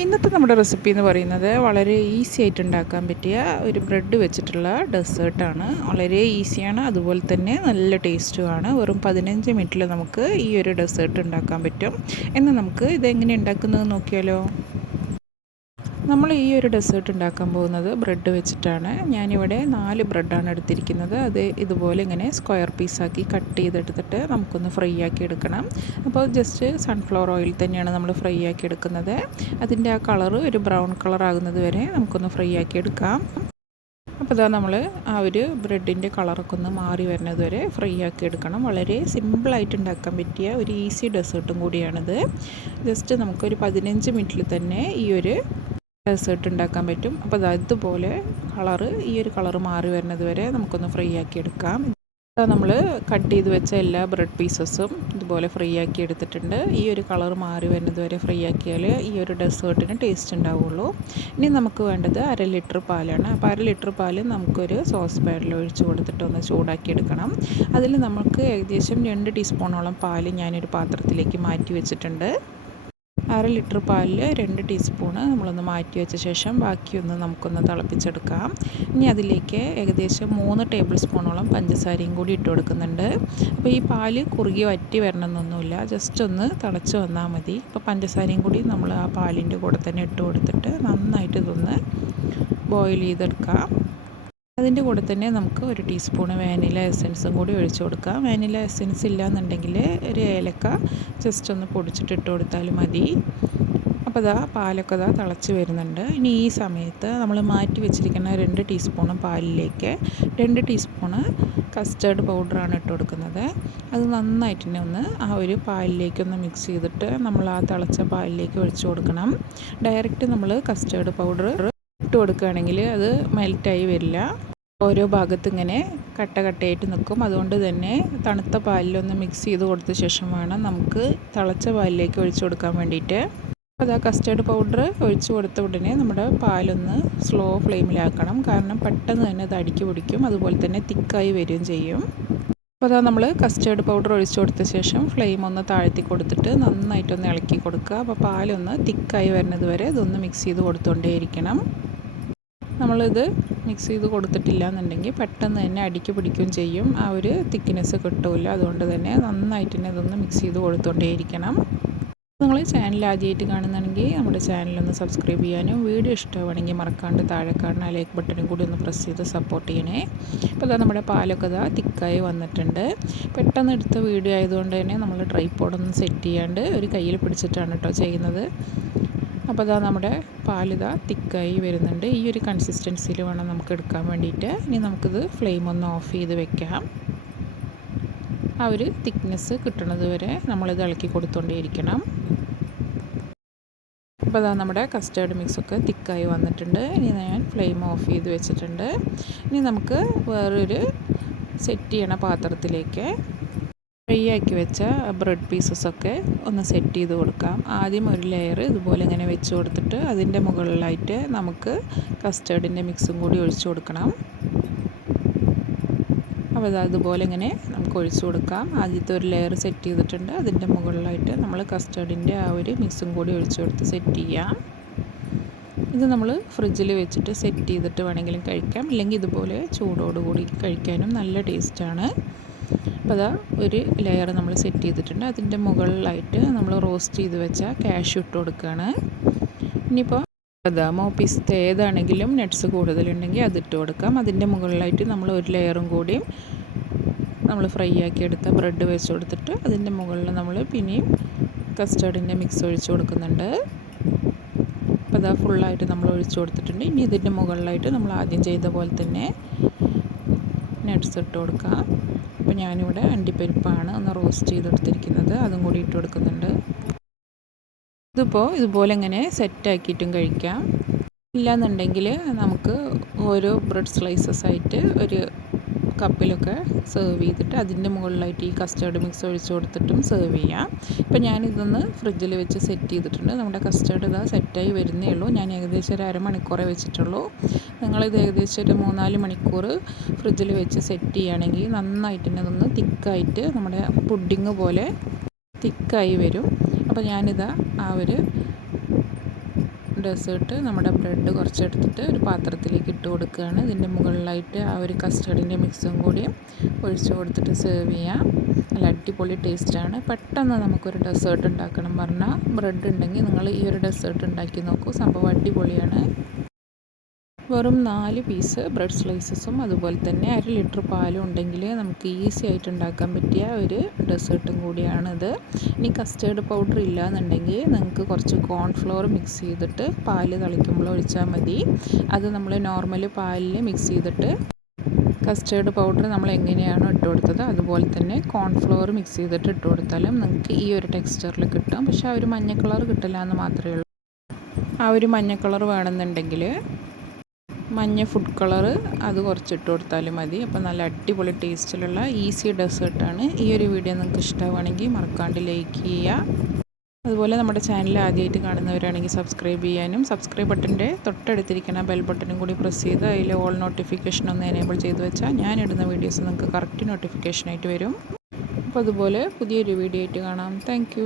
ഇന്നത്തെ നമ്മുടെ റെസിപ്പി എന്ന് പറയുന്നത് വളരെ ഈസി ആയിട്ട് ഉണ്ടാക്കാൻ പറ്റിയ ഒരു ബ്രെഡ് വെച്ചിട്ടുള്ള ഡെസേർട്ടാണ് വളരെ ഈസിയാണ് അതുപോലെ തന്നെ നല്ല ടേസ്റ്റുമാണ് വെറും പതിനഞ്ച് മിനിറ്റിൽ നമുക്ക് ഈ ഒരു ഡെസേർട്ട് ഉണ്ടാക്കാൻ പറ്റും. എന്നാൽ നമുക്ക് ഇതെങ്ങനെ ഉണ്ടാക്കുന്നത് നോക്കിയാലോ? നമ്മൾ ഈ ഒരു ഡെസേർട്ട് ഉണ്ടാക്കാൻ പോകുന്നത് ബ്രെഡ് വെച്ചിട്ടാണ്. ഞാനിവിടെ നാല് ബ്രെഡാണ് എടുത്തിരിക്കുന്നത്. അത് ഇതുപോലെ ഇങ്ങനെ സ്ക്വയർ പീസാക്കി കട്ട് ചെയ്തെടുത്തിട്ട് നമുക്കൊന്ന് ഫ്രൈ ആക്കി എടുക്കണം. അപ്പോൾ ജസ്റ്റ് സൺഫ്ലവർ ഓയിൽ തന്നെയാണ് നമ്മൾ ഫ്രൈ ആക്കി എടുക്കുന്നത്. അതിന്റെ ആ കളർ ഒരു ബ്രൗൺ കളർ ആകുന്നത് വരെ നമുക്കൊന്ന് ഫ്രൈ ആക്കി എടുക്കാം. അപ്പോൾ ഇതാ നമ്മൾ ആ ഒരു ബ്രെഡിന്റെ കളറൊക്കെ ഒന്ന് മാറി വരുന്നത് വരെ ഫ്രൈ ആക്കി എടുക്കണം. വളരെ സിമ്പിളായിട്ട് ഉണ്ടാക്കാൻ പറ്റിയ ഒരു ഈസി ഡെസേർട്ടും കൂടിയാണിത്. ജസ്റ്റ് നമുക്കൊരു പതിനഞ്ച് മിനിറ്റിൽ തന്നെ ഈ ഒരു ഡെസേർട്ട് ഉണ്ടാക്കാൻ പറ്റും. അപ്പോൾ ഇതുപോലെ കളറ് ഈ ഒരു കളറ് മാറി വരുന്നത് വരെ നമുക്കൊന്ന് ഫ്രൈ ആക്കി എടുക്കാം. നമ്മൾ കട്ട് ചെയ്ത് വെച്ച എല്ലാ ബ്രെഡ് പീസസും ഇതുപോലെ ഫ്രൈ ആക്കി എടുത്തിട്ടുണ്ട്. ഈ ഒരു കളർ മാറി വരുന്നത് വരെ ഫ്രൈ ആക്കിയാൽ ഈ ഒരു ഡെസേർട്ടിന് ടേസ്റ്റ് ഉണ്ടാവുള്ളൂ. ഇനി നമുക്ക് വേണ്ടത് അര ലിറ്റർ പാലാണ്. അപ്പോൾ അര ലിറ്റർ പാൽ നമുക്കൊരു സോസ് പാനിൽ ഒഴിച്ച് കൊടുത്തിട്ട് ഒന്ന് ചൂടാക്കി എടുക്കണം. അതിൽ നമുക്ക് ഏകദേശം രണ്ട് ടീസ്പൂണോളം പാൽ ഞാനൊരു പാത്രത്തിലേക്ക് മാറ്റി വെച്ചിട്ടുണ്ട്. അര ലിറ്റർ പാലിൽ രണ്ട് ടീസ്പൂണ് നമ്മളൊന്ന് മാറ്റി വെച്ച ശേഷം ബാക്കിയൊന്ന് നമുക്കൊന്ന് തിളപ്പിച്ചെടുക്കാം. ഇനി അതിലേക്ക് ഏകദേശം മൂന്ന് ടേബിൾ സ്പൂണോളം പഞ്ചസാരയും കൂടി ഇട്ട് കൊടുക്കുന്നുണ്ട്. അപ്പോൾ ഈ പാൽ കുറുകി വറ്റി വരണമെന്നൊന്നുമില്ല. ജസ്റ്റ് ഒന്ന് തിളച്ച് വന്നാൽ മതി. അപ്പോൾ പഞ്ചസാരയും കൂടി നമ്മൾ ആ പാലിന്റെ കൂടെ തന്നെ ഇട്ട് കൊടുത്തിട്ട് നന്നായിട്ട് ഇതൊന്ന് ബോയിൽ ചെയ്തെടുക്കാം. അതിന്റെ കൂടെ തന്നെ നമുക്ക് ഒരു ടീസ്പൂൺ വാനില എസൻസും കൂടി ഒഴിച്ചു കൊടുക്കാം. വാനില എസൻസ് ഇല്ലയെന്നുണ്ടെങ്കിൽ ഒരു ഏലക്ക ജസ്റ്റ് ഒന്ന് പൊടിച്ചിട്ട് ഇട്ട് കൊടുത്താലും മതി. അപ്പോൾ ഇതാ പാലൊക്കെ ഇതാ തിളച്ച് വരുന്നുണ്ട്. ഇനി ഈ സമയത്ത് നമ്മൾ മാറ്റി വെച്ചിരിക്കുന്ന രണ്ട് ടീസ്പൂണ് പാലിലേക്ക് രണ്ട് ടീസ്പൂണ് കസ്റ്റേർഡ് പൗഡറാണ് ഇട്ട് കൊടുക്കുന്നത്. അത് നന്നായിട്ട് തന്നെ ഒന്ന് ആ ഒരു പാലിലേക്കൊന്ന് മിക്സ് ചെയ്തിട്ട് നമ്മൾ ആ തിളച്ച പാലിലേക്ക് ഒഴിച്ചു കൊടുക്കണം. ഡയറക്റ്റ് നമ്മൾ കസ്റ്റേർഡ് പൗഡർ ഇട്ട് കൊടുക്കുകയാണെങ്കിൽ അത് മെൽറ്റായി വരില്ല. ഓരോ ഭാഗത്ത് ഇങ്ങനെ കട്ട കട്ടയായിട്ട് നിൽക്കും അതുകൊണ്ട് തന്നെ തണുത്ത പാലിലൊന്ന് മിക്സ് ചെയ്ത് കൊടുത്ത ശേഷം വേണം നമുക്ക് തിളച്ച പാലിലേക്ക് ഒഴിച്ചു കൊടുക്കാൻ വേണ്ടിയിട്ട്. അപ്പോൾ ആ കസ്റ്റേർഡ് പൗഡർ ഒഴിച്ചു കൊടുത്ത ഉടനെ നമ്മുടെ പാലൊന്ന് സ്ലോ ഫ്ലെയിമിലാക്കണം കാരണം പെട്ടെന്ന് തന്നെ അത് അടിക്ക് പിടിക്കും. അതുപോലെ തന്നെ തിക്കായി വരികയും ചെയ്യും. അപ്പോൾ അതാ നമ്മൾ കസ്റ്റേർഡ് പൗഡർ ഒഴിച്ചു കൊടുത്ത ശേഷം ഫ്ലെയിം ഒന്ന് താഴ്ത്തി കൊടുത്തിട്ട് നന്നായിട്ടൊന്ന് ഇളക്കി കൊടുക്കുക. അപ്പോൾ പാലൊന്ന് തിക്കായി വരുന്നത് വരെ ഇതൊന്ന് മിക്സ് ചെയ്ത് കൊടുത്തുകൊണ്ടേയിരിക്കണം നമ്മളിത് മിക്സ് ചെയ്ത് കൊടുത്തിട്ടില്ല എന്നുണ്ടെങ്കിൽ പെട്ടെന്ന് തന്നെ അടിക്ക് പിടിക്കുകയും ചെയ്യും. ആ ഒരു തിക്നെസ് കിട്ടില്ല അതുകൊണ്ട് തന്നെ നന്നായിട്ട് തന്നെ ഇതൊന്ന് മിക്സ് ചെയ്ത് കൊടുത്തുകൊണ്ടേയിരിക്കണം നിങ്ങൾ ചാനൽ ആദ്യമായിട്ട് കാണുന്നുണ്ടെങ്കിൽ നമ്മുടെ ചാനലൊന്ന് സബ്സ്ക്രൈബ് ചെയ്യാനും വീഡിയോ ഇഷ്ടമാണെങ്കിൽ മറക്കാണ്ട് താഴെ കാണുന്ന ലൈക്ക് ബട്ടണും കൂടി ഒന്ന് പ്രസ് ചെയ്ത് സപ്പോർട്ട് ചെയ്യണേ. അപ്പോൾ അതാ നമ്മുടെ പാലൊക്കെ ഇതാ തിക്കായി വന്നിട്ടുണ്ട്. പെട്ടെന്ന് എടുത്ത വീഡിയോ ആയതുകൊണ്ട് തന്നെ നമ്മൾ ട്രൈപ്പോഡൊന്നും സെറ്റ് ചെയ്യാണ്ട് ഒരു കയ്യിൽ പിടിച്ചിട്ടാണ് കേട്ടോ ചെയ്യുന്നത്. അപ്പോൾ അതാ നമ്മുടെ പാലിത തിക്കായി വരുന്നുണ്ട്. ഈ ഒരു കൺസിസ്റ്റൻസിയിൽ വേണം നമുക്ക് എടുക്കാൻ വേണ്ടിയിട്ട്. ഇനി നമുക്കിത് ഫ്ലെയിം ഒന്ന് ഓഫ് ചെയ്ത് വെക്കാം. ആ ഒരു തിക്നെസ് കിട്ടുന്നത് വരെ നമ്മളിത് ഇളക്കി കൊടുത്തുകൊണ്ടേയിരിക്കണം അപ്പോൾ അതാ നമ്മുടെ കസ്റ്റേർഡ് മിക്സൊക്കെ തിക്കായി വന്നിട്ടുണ്ട്. ഇനി ഞാൻ ഫ്ലെയിം ഓഫ് ചെയ്ത് വെച്ചിട്ടുണ്ട്. ഇനി നമുക്ക് വേറൊരു സെറ്റ് ചെയ്യണ പാത്രത്തിലേക്ക് ഫ്രൈ ആക്കി വെച്ച ബ്രെഡ് പീസസൊക്കെ ഒന്ന് സെറ്റ് ചെയ്ത് കൊടുക്കാം. ആദ്യം ഒരു ലെയർ ഇതുപോലെ ഇങ്ങനെ വെച്ച് കൊടുത്തിട്ട് അതിന്റെ മുകളിലായിട്ട് നമുക്ക് കസ്റ്റേർഡിന്റെ മിക്സും കൂടി ഒഴിച്ചു കൊടുക്കണം. അപ്പോൾ അതുപോലെ ഇങ്ങനെ നമുക്ക് ഒഴിച്ചു കൊടുക്കാം. ആദ്യത്തെ ഒരു ലെയർ സെറ്റ് ചെയ്തിട്ടുണ്ട്. അതിന്റെ മുകളിലായിട്ട് നമ്മൾ കസ്റ്റേർഡിന്റെ ആ ഒരു മിക്സും കൂടി ഒഴിച്ചു കൊടുത്ത് സെറ്റ് ചെയ്യാം. ഇത് നമ്മൾ ഫ്രിഡ്ജിൽ വെച്ചിട്ട് സെറ്റ് ചെയ്തിട്ട് വേണമെങ്കിലും കഴിക്കാം. ഇല്ലെങ്കിൽ ഇതുപോലെ ചൂടോടുകൂടി കഴിക്കാനും നല്ല ടേസ്റ്റാണ് അപ്പോൾ അതാ ഒരു ലെയർ നമ്മൾ സെറ്റ് ചെയ്തിട്ടുണ്ട്. അതിന്റെ മുകളിലായിട്ട് നമ്മൾ റോസ്റ്റ് ചെയ്ത് വെച്ച ക്യാഷ് ഇട്ട് കൊടുക്കുകയാണ് ഇനിയിപ്പോൾ ബദാമോ പിസ്ത ഏതാണെങ്കിലും നട്ട്സ് കൂടുതലുണ്ടെങ്കിൽ അതിട്ട് കൊടുക്കാം. അതിന്റെ മുകളിലായിട്ട് നമ്മൾ ഒരു ലെയറും കൂടിയും നമ്മൾ ഫ്രൈ ആക്കി എടുത്ത ബ്രെഡ് വെച്ച് കൊടുത്തിട്ട് അതിന്റെ മുകളിൽ നമ്മൾ പിന്നെയും കസ്റ്റേർഡിന്റെ മിക്സ് ഒഴിച്ച് കൊടുക്കുന്നുണ്ട്. അപ്പോൾ അതാ ഫുള്ളായിട്ട് നമ്മൾ ഒഴിച്ച് കൊടുത്തിട്ടുണ്ട്. ഇനി ഇതിന്റെ മുകളിലായിട്ട് നമ്മൾ ആദ്യം ചെയ്ത പോലെ തന്നെ നട്ട്സ് ഇട്ട് കൊടുക്കാം. അപ്പോൾ ഞാനിവിടെ അണ്ടിപ്പരിപ്പാണ് ഒന്ന് റോസ്റ്റ് ചെയ്തെടുത്തിരിക്കുന്നത്. അതും കൂടി ഇട്ട് കൊടുക്കുന്നുണ്ട്. ഇതിപ്പോൾ ഇതുപോലെ ഇങ്ങനെ സെറ്റാക്കിയിട്ടും കഴിക്കാം. ഇല്ലാന്നുണ്ടെങ്കിൽ നമുക്ക് ഓരോ ബ്രെഡ് സ്ലൈസസ് ആയിട്ട് ഒരു കപ്പിലൊക്കെ സെർവ് ചെയ്തിട്ട് അതിന്റെ മുകളിലായിട്ട് ഈ കസ്റ്റേർഡ് മിക്സ് ഒഴിച്ച് കൊടുത്തിട്ടും സെർവ് ചെയ്യാം. ഇപ്പം ഞാനിതൊന്ന് ഫ്രിഡ്ജിൽ വെച്ച് സെറ്റ് ചെയ്തിട്ടുണ്ട്. നമ്മുടെ കസ്റ്റേർഡ് ഇതാ സെറ്റായി വരുന്നേ ഉള്ളൂ. ഞാൻ ഏകദേശം ഒരു അരമണിക്കൂറേ വെച്ചിട്ടുള്ളൂ. നിങ്ങളിത് ഏകദേശം ഒരു മൂന്നാൽ മണിക്കൂർ ഫ്രിഡ്ജിൽ വെച്ച് സെറ്റ് ചെയ്യുകയാണെങ്കിൽ നന്നായിട്ട് തന്നെ അതൊന്ന് തിക്കായിട്ട് നമ്മുടെ പുഡിങ് പോലെ തിക്കായി വരും. അപ്പോൾ ഞാനിതാ ആ ഒരു ഡെസേർട്ട് നമ്മുടെ ബ്രെഡ് കുറച്ചെടുത്തിട്ട് ഒരു പാത്രത്തിലേക്ക് ഇട്ട് കൊടുക്കുകയാണ്. ഇതിന്റെ മുകളിലായിട്ട് ആ ഒരു കസ്റ്റർഡിന്റെ മിക്സും കൂടി ഒഴിച്ച് കൊടുത്തിട്ട് സെർവ് ചെയ്യാം. നല്ല അടിപൊളി ടേസ്റ്റാണ്. പെട്ടെന്ന് നമുക്കൊരു ഡെസേർട്ട് ഉണ്ടാക്കണം പറഞ്ഞാൽ ബ്രെഡ് ഉണ്ടെങ്കിൽ നിങ്ങൾ ഈ ഒരു ഡെസേർട്ട് ഉണ്ടാക്കി നോക്കൂ. സംഭവം അടിപൊളിയാണ്. വെറും നാല് പീസ് ബ്രെഡ് സ്ലൈസസും അതുപോലെ തന്നെ അര ലിറ്റർ പാലും ഉണ്ടെങ്കിൽ നമുക്ക് ഈസി ആയിട്ട് ഉണ്ടാക്കാൻ പറ്റിയ ഒരു ഡെസേർട്ടും കൂടിയാണിത്. ഇനി കസ്റ്റേർഡ് പൗഡർ ഇല്ലയെന്നുണ്ടെങ്കിൽ നിങ്ങൾക്ക് കുറച്ച് കോൺഫ്ലോർ മിക്സ് ചെയ്തിട്ട് പാൽ തളിക്കുമ്പോൾ ഒഴിച്ചാൽ മതി. അത് നമ്മൾ നോർമൽ പാലിൽ മിക്സ് ചെയ്തിട്ട് കസ്റ്റേർഡ് പൗഡർ നമ്മൾ എങ്ങനെയാണോ ഇട്ട് കൊടുത്തത് അതുപോലെ തന്നെ കോൺഫ്ലോർ മിക്സ് ചെയ്തിട്ട് ഇട്ട് കൊടുത്താലും നിങ്ങൾക്ക് ഈ ഒരു ടെക്സ്ചറിൽ കിട്ടും. പക്ഷേ ആ ഒരു മഞ്ഞ കളർ കിട്ടില്ല എന്ന് മാത്രമേ ഉള്ളൂ. ആ ഒരു മഞ്ഞ കളർ വേണമെന്നുണ്ടെങ്കിൽ മഞ്ഞ ഫുഡ് കളറ് അത് കുറച്ചിട്ട് കൊടുത്താലും മതി. അപ്പോൾ നല്ല അടിപൊളി ടേസ്റ്റിലുള്ള ഈസി ഡെസേർട്ടാണ് ഈ ഒരു വീഡിയോ നിങ്ങൾക്ക് ഇഷ്ടമാണെങ്കിൽ മറക്കാണ്ട് ലൈക്ക് ചെയ്യുക. അതുപോലെ നമ്മുടെ ചാനൽ ആദ്യമായിട്ട് കാണുന്നവരാണെങ്കിൽ സബ്സ്ക്രൈബ് ചെയ്യാനും സബ്സ്ക്രൈബ് ബട്ടന്റെ തൊട്ടടുത്തിരിക്കുന്ന ബെൽ ബട്ടനും കൂടി പ്രസ് ചെയ്ത് അതിൽ ഓൾ നോട്ടിഫിക്കേഷൻ ഒന്ന് എനേബിൾ ചെയ്ത് വെച്ചാൽ ഞാൻ ഇടുന്ന വീഡിയോസ് നിങ്ങൾക്ക് കറക്റ്റ് നോട്ടിഫിക്കേഷനായിട്ട് വരും. അപ്പോൾ അതുപോലെ പുതിയൊരു വീഡിയോ ആയിട്ട് കാണാം. താങ്ക്